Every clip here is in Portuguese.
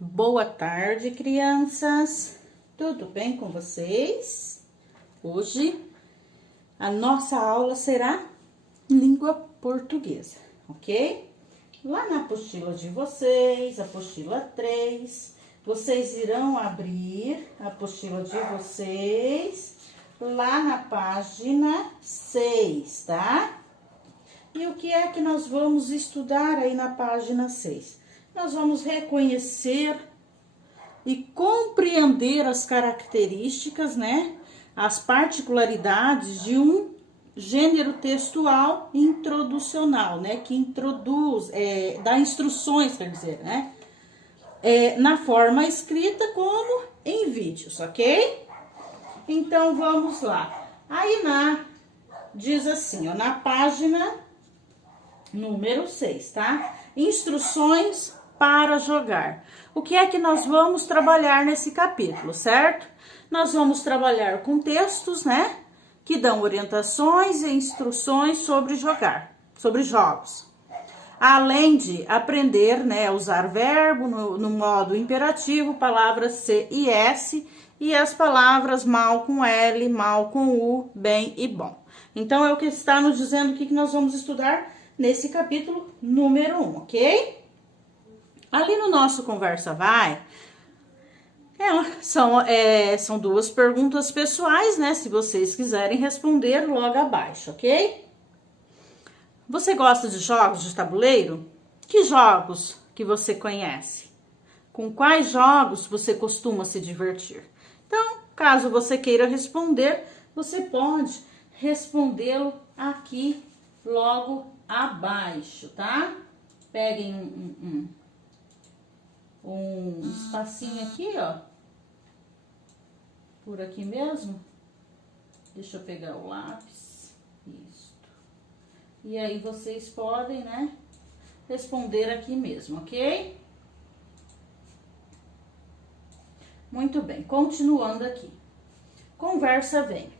Boa tarde, crianças. Tudo bem com vocês? Hoje a nossa aula será língua portuguesa, ok? Lá na apostila de vocês, apostila 3, vocês irão abrir a apostila de vocês lá na página 6, tá? E o que é que nós vamos estudar aí na página 6? Nós vamos reconhecer e compreender as características, né? As particularidades de um gênero textual introducional, né? Que introduz, dá instruções, quer dizer, né? Na forma escrita como em vídeos, ok? Então, vamos lá. Aí diz assim, ó, na página número 6, tá? Instruções para jogar. O que é que nós vamos trabalhar nesse capítulo, certo? Nós vamos trabalhar com textos, né? Que dão orientações e instruções sobre jogar, sobre jogos. Além de aprender, né, a usar verbo no modo imperativo, palavras C e S, e as palavras mal com L, mal com U, bem e bom. Então, é o que está nos dizendo que nós vamos estudar nesse capítulo número 1, ok? Ali no nosso Conversa Vai, são duas perguntas pessoais, né? Se vocês quiserem responder logo abaixo, ok? Você gosta de jogos de tabuleiro? Que jogos que você conhece? Com quais jogos você costuma se divertir? Então, caso você queira responder, você pode respondê-lo aqui logo abaixo, tá? Peguem um espacinho aqui, ó. Por aqui mesmo. Deixa eu pegar o lápis. Isso. E aí vocês podem, né, responder aqui mesmo, ok? Muito bem, continuando aqui. Conversa Vem.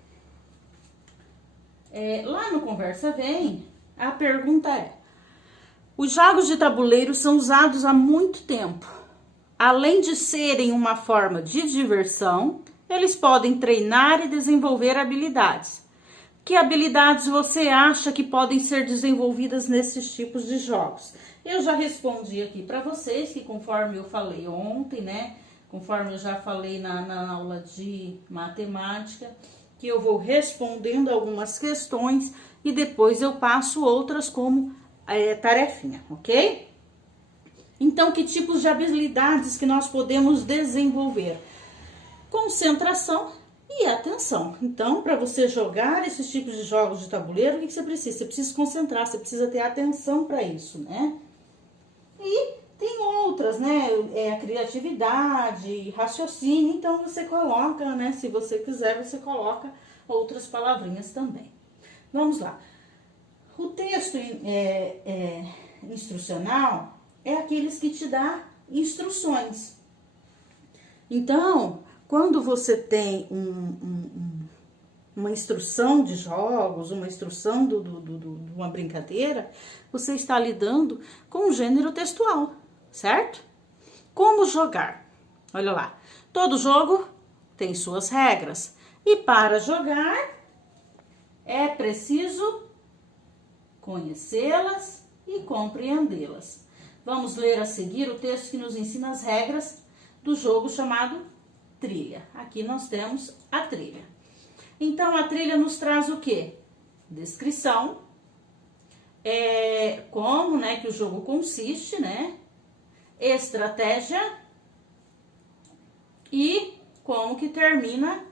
Lá no Conversa Vem, a pergunta é: os jogos de tabuleiro são usados há muito tempo. Além de serem uma forma de diversão, eles podem treinar e desenvolver habilidades. Que habilidades você acha que podem ser desenvolvidas nesses tipos de jogos? Eu já respondi aqui para vocês que, conforme eu falei ontem, né? Conforme eu já falei na aula de matemática, que eu vou respondendo algumas questões e depois eu passo outras como tarefinha, ok? Então, que tipos de habilidades que nós podemos desenvolver? Concentração e atenção. Então, para você jogar esses tipos de jogos de tabuleiro, o que você precisa? Você precisa se concentrar, você precisa ter atenção para isso, né? E tem outras, né? A criatividade, raciocínio. Então, você coloca, né? Se você quiser, você coloca outras palavrinhas também. Vamos lá. O texto instrucional é aqueles que te dá instruções. Então, quando você tem uma instrução de jogos, uma instrução de uma brincadeira, você está lidando com um gênero textual, certo? Como jogar? Olha lá, todo jogo tem suas regras. E para jogar, é preciso conhecê-las e compreendê-las. Vamos ler a seguir o texto que nos ensina as regras do jogo chamado trilha. Aqui nós temos a trilha. Então, a trilha nos traz o quê? Descrição, como, né, que o jogo consiste, né? Estratégia e como que termina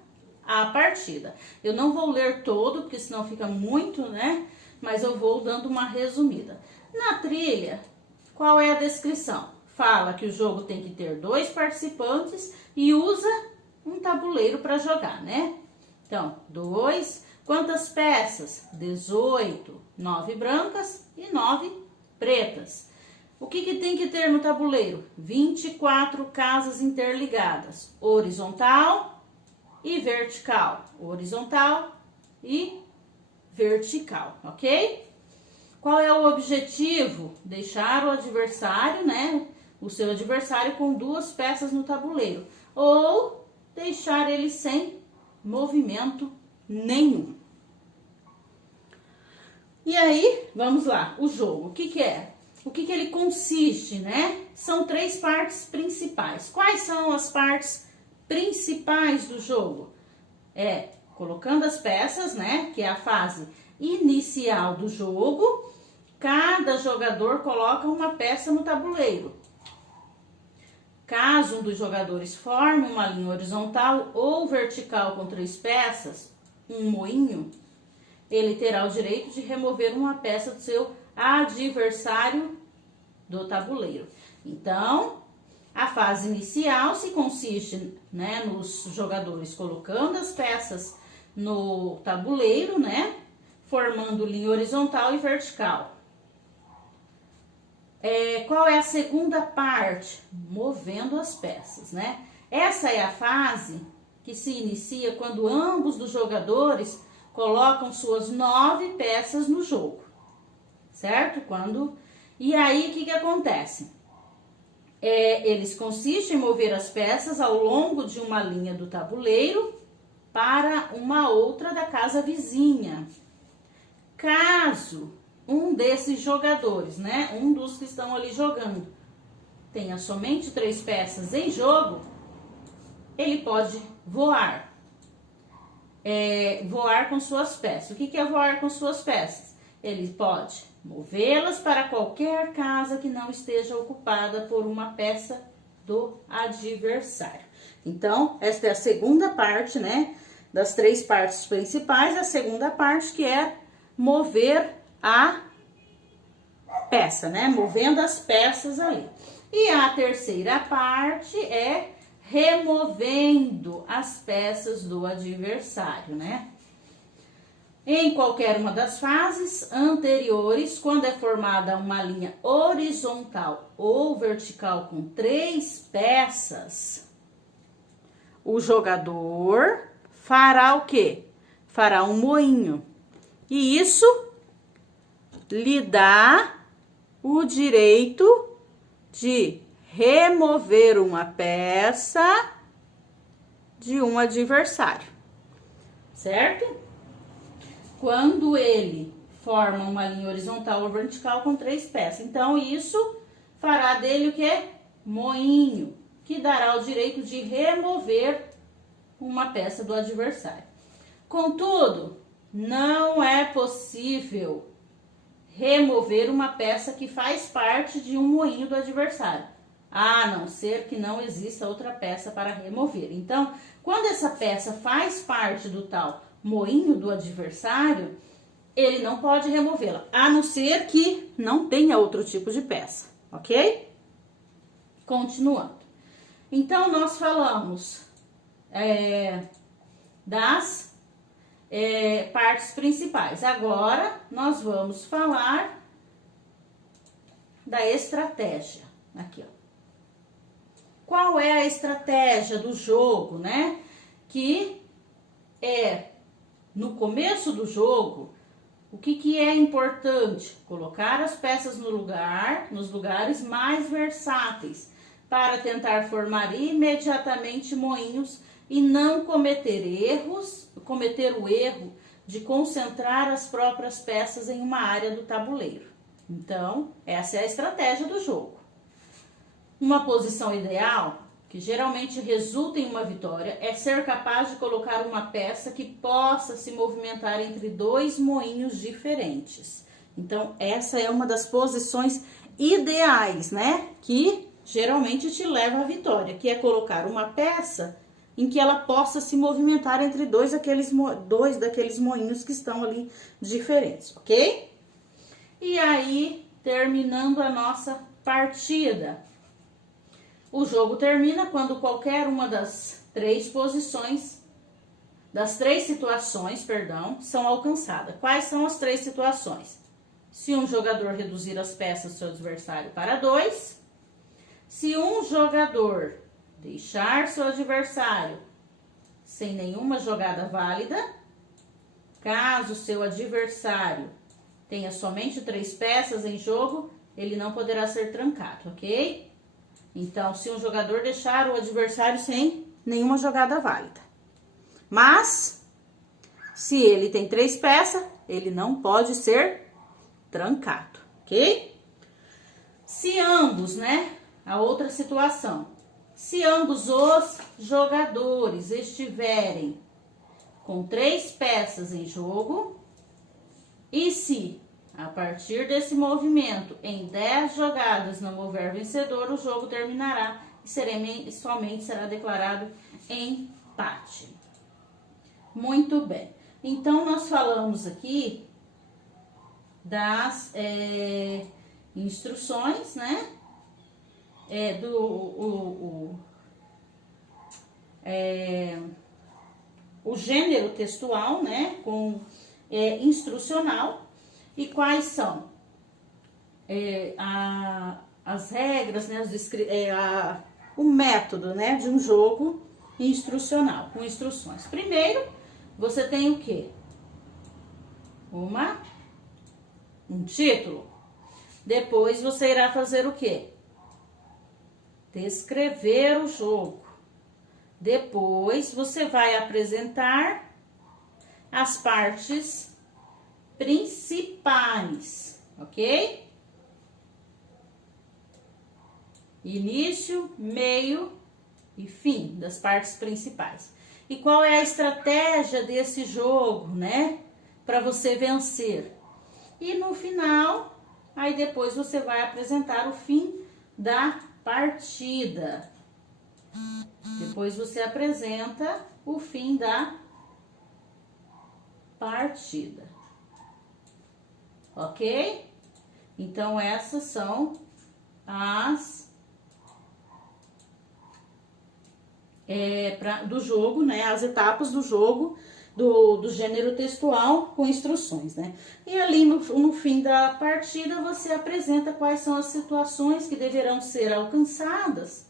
a partida. Eu não vou ler todo, porque senão fica muito, né? Mas eu vou dando uma resumida. Na trilha, qual é a descrição? Fala que o jogo tem que ter 2 participantes e usa um tabuleiro para jogar, né? Então, 2, quantas peças? 18, 9 brancas e 9 pretas. O que tem que ter no tabuleiro? 24 casas interligadas, horizontal e vertical. Horizontal e vertical, ok? Qual é o objetivo? Deixar o adversário, né, o seu adversário com 2 peças no tabuleiro, ou deixar ele sem movimento nenhum. E aí, vamos lá, o jogo, o que que é? O que que ele consiste, né? São 3 partes principais. Quais são as partes principais do jogo? É colocando as peças, né? Que é a fase inicial do jogo. Cada jogador coloca uma peça no tabuleiro. Caso um dos jogadores forme uma linha horizontal ou vertical com 3 peças, um moinho, ele terá o direito de remover uma peça do seu adversário do tabuleiro. Então, a fase inicial se consiste, né, nos jogadores colocando as peças no tabuleiro, né, formando linha horizontal e vertical. Qual é a segunda parte? Movendo as peças, né? Essa é a fase que se inicia quando ambos dos jogadores colocam suas 9 peças no jogo, certo? E aí, o que que acontece? Eles consistem em mover as peças ao longo de uma linha do tabuleiro para uma outra da casa vizinha. Caso um desses jogadores, né, um dos que estão ali jogando, tenha somente 3 peças em jogo, ele pode voar. Voar com suas peças. O que que é voar com suas peças? Ele pode movê-las para qualquer casa que não esteja ocupada por uma peça do adversário. Então, esta é a segunda parte, né, das 3 partes principais, a segunda parte que é mover a peça, né, movendo as peças ali. E a terceira parte é removendo as peças do adversário, né? Em qualquer uma das fases anteriores, quando é formada uma linha horizontal ou vertical com 3 peças, o jogador fará o quê? Fará um moinho. E isso lhe dá o direito de remover uma peça de um adversário, certo? Quando ele forma uma linha horizontal ou vertical com 3 peças. Então, isso fará dele o quê? Moinho, que dará o direito de remover uma peça do adversário. Contudo, não é possível remover uma peça que faz parte de um moinho do adversário, a não ser que não exista outra peça para remover. Então, quando essa peça faz parte do tal moinho do adversário, ele não pode removê-la, a não ser que não tenha outro tipo de peça, ok? Continuando. Então, nós falamos das partes principais. Agora, nós vamos falar da estratégia. Aqui, ó. Qual é a estratégia do jogo, né? Que no começo do jogo, o que é importante? Colocar as peças nos lugares mais versáteis, para tentar formar imediatamente moinhos e não cometer o erro de concentrar as próprias peças em uma área do tabuleiro. Então, essa é a estratégia do jogo. Uma posição ideal, que geralmente resulta em uma vitória, é ser capaz de colocar uma peça que possa se movimentar entre 2 moinhos diferentes. Então, essa é uma das posições ideais, né? Que geralmente te leva à vitória, que é colocar uma peça em que ela possa se movimentar entre dois daqueles moinhos que estão ali diferentes, ok? E aí, terminando a nossa partida. O jogo termina quando qualquer uma das 3 situações, são alcançadas. Quais são as 3 situações? Se um jogador reduzir as peças do seu adversário para 2, se um jogador deixar seu adversário sem nenhuma jogada válida, caso seu adversário tenha somente 3 peças em jogo, ele não poderá ser trancado, ok? Então, se um jogador deixar o adversário sem nenhuma jogada válida. Mas, se ele tem 3 peças, ele não pode ser trancado, ok? Se ambos, né? A outra situação. Se ambos os jogadores estiverem com 3 peças em jogo, e se a partir desse movimento, em 10 jogadas não houver vencedor, o jogo terminará e somente será declarado empate. Muito bem. Então, nós falamos aqui das instruções, né? O gênero textual, né? Com instrucional. E quais são as regras, né? O método, né? De um jogo instrucional, com instruções. Primeiro, você tem o quê? Um título. Depois você irá fazer o quê? Descrever o jogo. Depois você vai apresentar as partes principais, ok? Início, meio e fim das partes principais. E qual é a estratégia desse jogo, né? Para você vencer. E no final, aí depois você vai apresentar o fim da partida. Depois você apresenta o fim da partida. Ok? Então, essas são do jogo, né? As etapas do jogo do gênero textual com instruções, né? E ali no fim da partida você apresenta quais são as situações que deverão ser alcançadas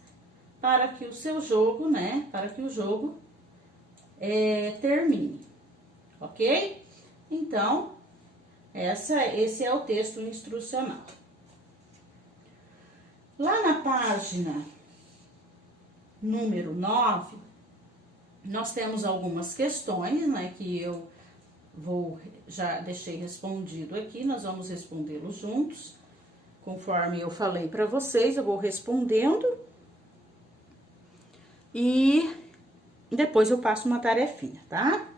para que o seu jogo, né? Para que o jogo termine, ok? Então, esse é o texto instrucional. Lá na página número 9, nós temos algumas questões, né, que eu já deixei respondido aqui, nós vamos respondê-los juntos. Conforme eu falei para vocês, eu vou respondendo e depois eu passo uma tarefinha, tá?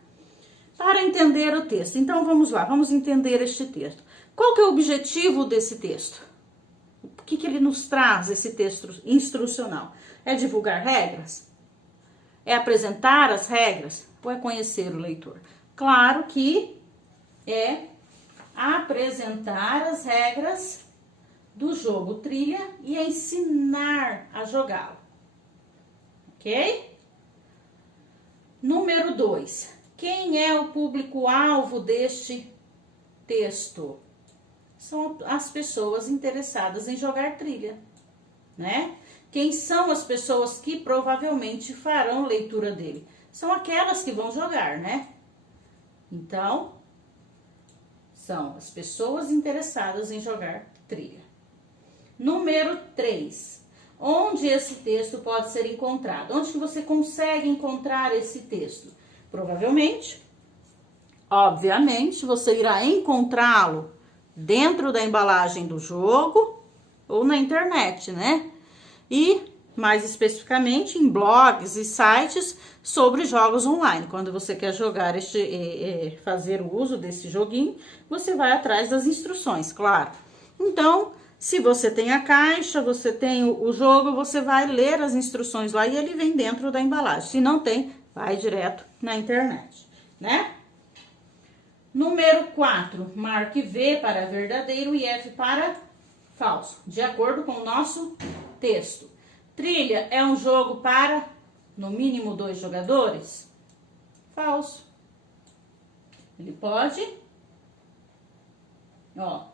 Para entender o texto. Então, vamos lá, vamos entender este texto. Qual que é o objetivo desse texto? O que ele nos traz, esse texto instrucional? É divulgar regras? É apresentar as regras? Ou é conhecer o leitor? Claro que é apresentar as regras do jogo trilha e ensinar a jogá-lo. Ok? Número 2. Quem é o público-alvo deste texto? São as pessoas interessadas em jogar trilha, né? Quem são as pessoas que provavelmente farão leitura dele? São aquelas que vão jogar, né? Então, são as pessoas interessadas em jogar trilha. Número 3. Onde esse texto pode ser encontrado? Onde que você consegue encontrar esse texto? Provavelmente, obviamente, você irá encontrá-lo dentro da embalagem do jogo ou na internet, né? E, mais especificamente, em blogs e sites sobre jogos online. Quando você quer jogar fazer o uso desse joguinho, você vai atrás das instruções, claro. Então, se você tem a caixa, você tem o jogo, você vai ler as instruções lá e ele vem dentro da embalagem. Se não tem, vai direto na internet, né? Número 4, marque V para verdadeiro e F para falso, de acordo com o nosso texto. Trilha é um jogo para, no mínimo, 2 jogadores? Falso. Ele pode, ó,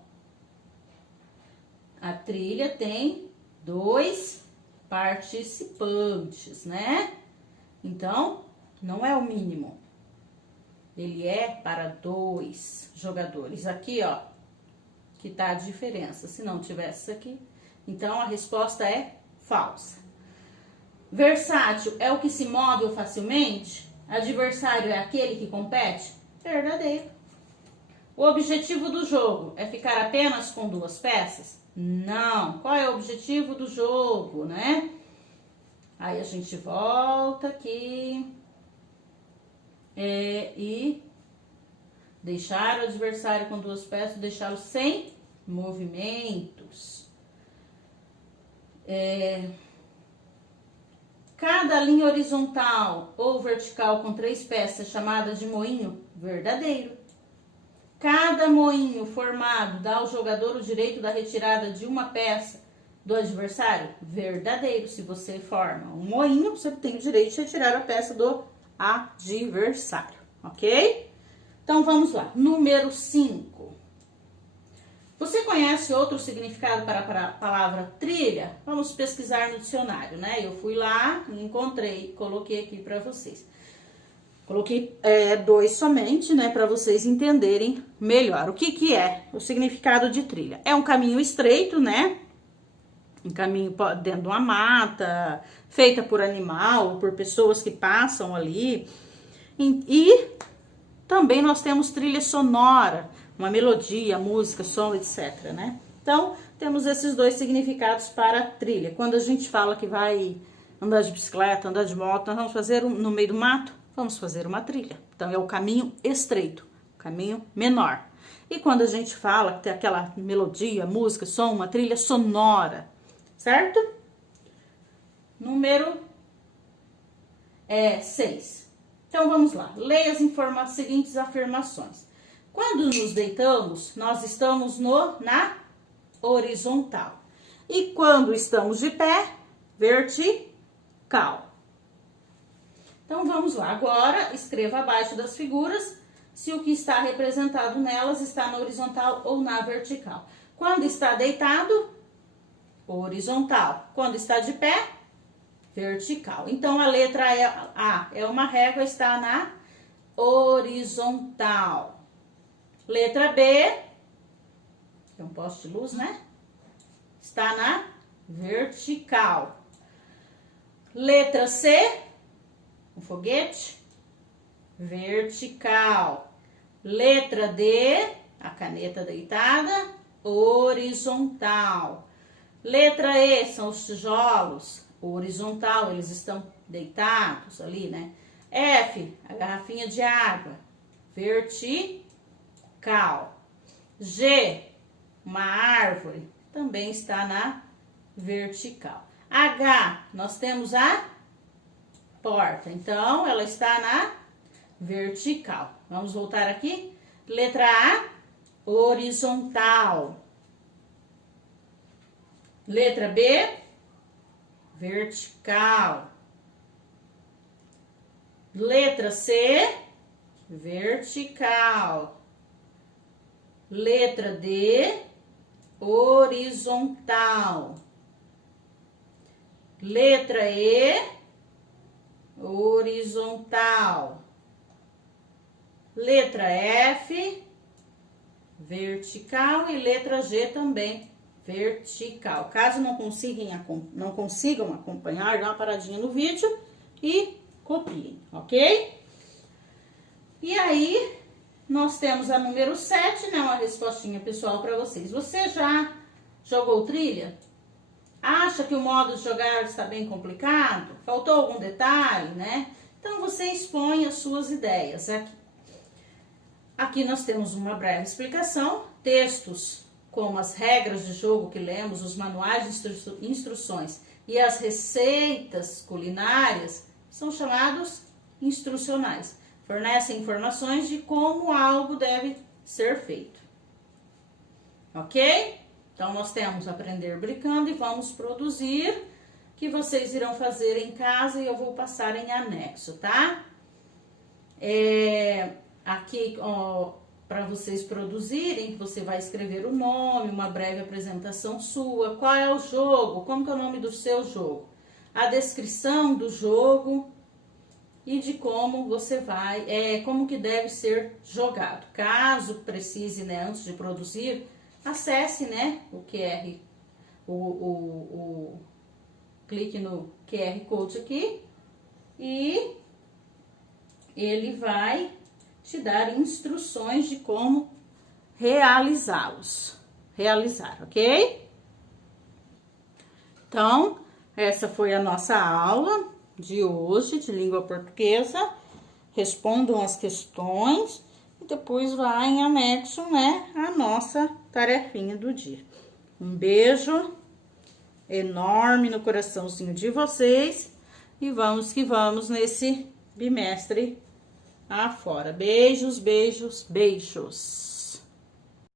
a trilha tem 2 participantes, né? Então, não é o mínimo. Ele é para 2 jogadores. Aqui, ó, que tá a diferença. Se não tivesse aqui, então a resposta é Falsa. Versátil é o que se move facilmente? Adversário é aquele que compete? Verdadeiro. O objetivo do jogo é ficar apenas com 2 peças? Não. Qual é o objetivo do jogo, né? Aí a gente volta aqui e deixar o adversário com 2 peças, deixá-lo sem movimentos. Cada linha horizontal ou vertical com 3 peças é chamada de moinho? Verdadeiro. Cada moinho formado dá ao jogador o direito da retirada de uma peça do adversário? Verdadeiro. Se você forma um moinho, você tem o direito de retirar a peça do adversário, ok? Então, vamos lá. Número 5. Você conhece outro significado para a palavra trilha? Vamos pesquisar no dicionário, né? Eu fui lá, encontrei, coloquei aqui para vocês. Coloquei 2 somente, né, para vocês entenderem melhor. O que é o significado de trilha? É um caminho estreito, né? Um caminho dentro de uma mata, feita por animal, por pessoas que passam ali. E também nós temos trilha sonora, uma melodia, música, som, etc, né? Então, temos esses 2 significados para trilha. Quando a gente fala que vai andar de bicicleta, andar de moto, nós vamos fazer no meio do mato, vamos fazer uma trilha. Então, é o caminho estreito, o caminho menor. E quando a gente fala que tem aquela melodia, música, som, uma trilha sonora, certo? Número 6. Então, vamos lá. Leia as seguintes afirmações. Quando nos deitamos, nós estamos na horizontal. E quando estamos de pé, vertical. Então, vamos lá. Agora, escreva abaixo das figuras se o que está representado nelas está na horizontal ou na vertical. Quando está deitado, horizontal. Quando está de pé, vertical. Então, a letra A é uma régua, está na horizontal. Letra B, é um poste de luz, né? Está na vertical. Letra C, um foguete, vertical. Letra D, a caneta deitada, horizontal. Letra E, são os tijolos, horizontal, eles estão deitados ali, né? F, a garrafinha de água, vertical. G, uma árvore, também está na vertical. H, nós temos a porta, então ela está na vertical. Vamos voltar aqui. Letra A, horizontal. Letra B, vertical. Letra C, vertical. Letra D, horizontal. Letra E, horizontal. Letra F, vertical. E letra G também, vertical. Caso não consigam acompanhar, dá uma paradinha no vídeo e copiem, ok? E aí, nós temos a número 7, né? Uma respostinha pessoal para vocês. Você já jogou trilha? Acha que o modo de jogar está bem complicado? Faltou algum detalhe, né? Então, você expõe as suas ideias aqui. Aqui nós temos uma breve explicação, textos como as regras de jogo que lemos, os manuais de instruções e as receitas culinárias são chamados instrucionais. Fornecem informações de como algo deve ser feito. Ok? Então, nós temos aprender brincando e vamos produzir, que vocês irão fazer em casa e eu vou passar em anexo, tá? Aqui, para vocês produzirem, você vai escrever o nome, uma breve apresentação sua, qual é o jogo, como que é o nome do seu jogo, a descrição do jogo e de como você vai, como que deve ser jogado. Caso precise, né, antes de produzir, acesse, né, o QR, clique no QR Code aqui e ele vai te dar instruções de como realizar, ok? Então, essa foi a nossa aula de hoje de língua portuguesa. Respondam as questões e depois vai em anexo, né, a nossa tarefinha do dia. Um beijo enorme no coraçãozinho de vocês e vamos que vamos nesse bimestre afora. Beijos, beijos, beijos.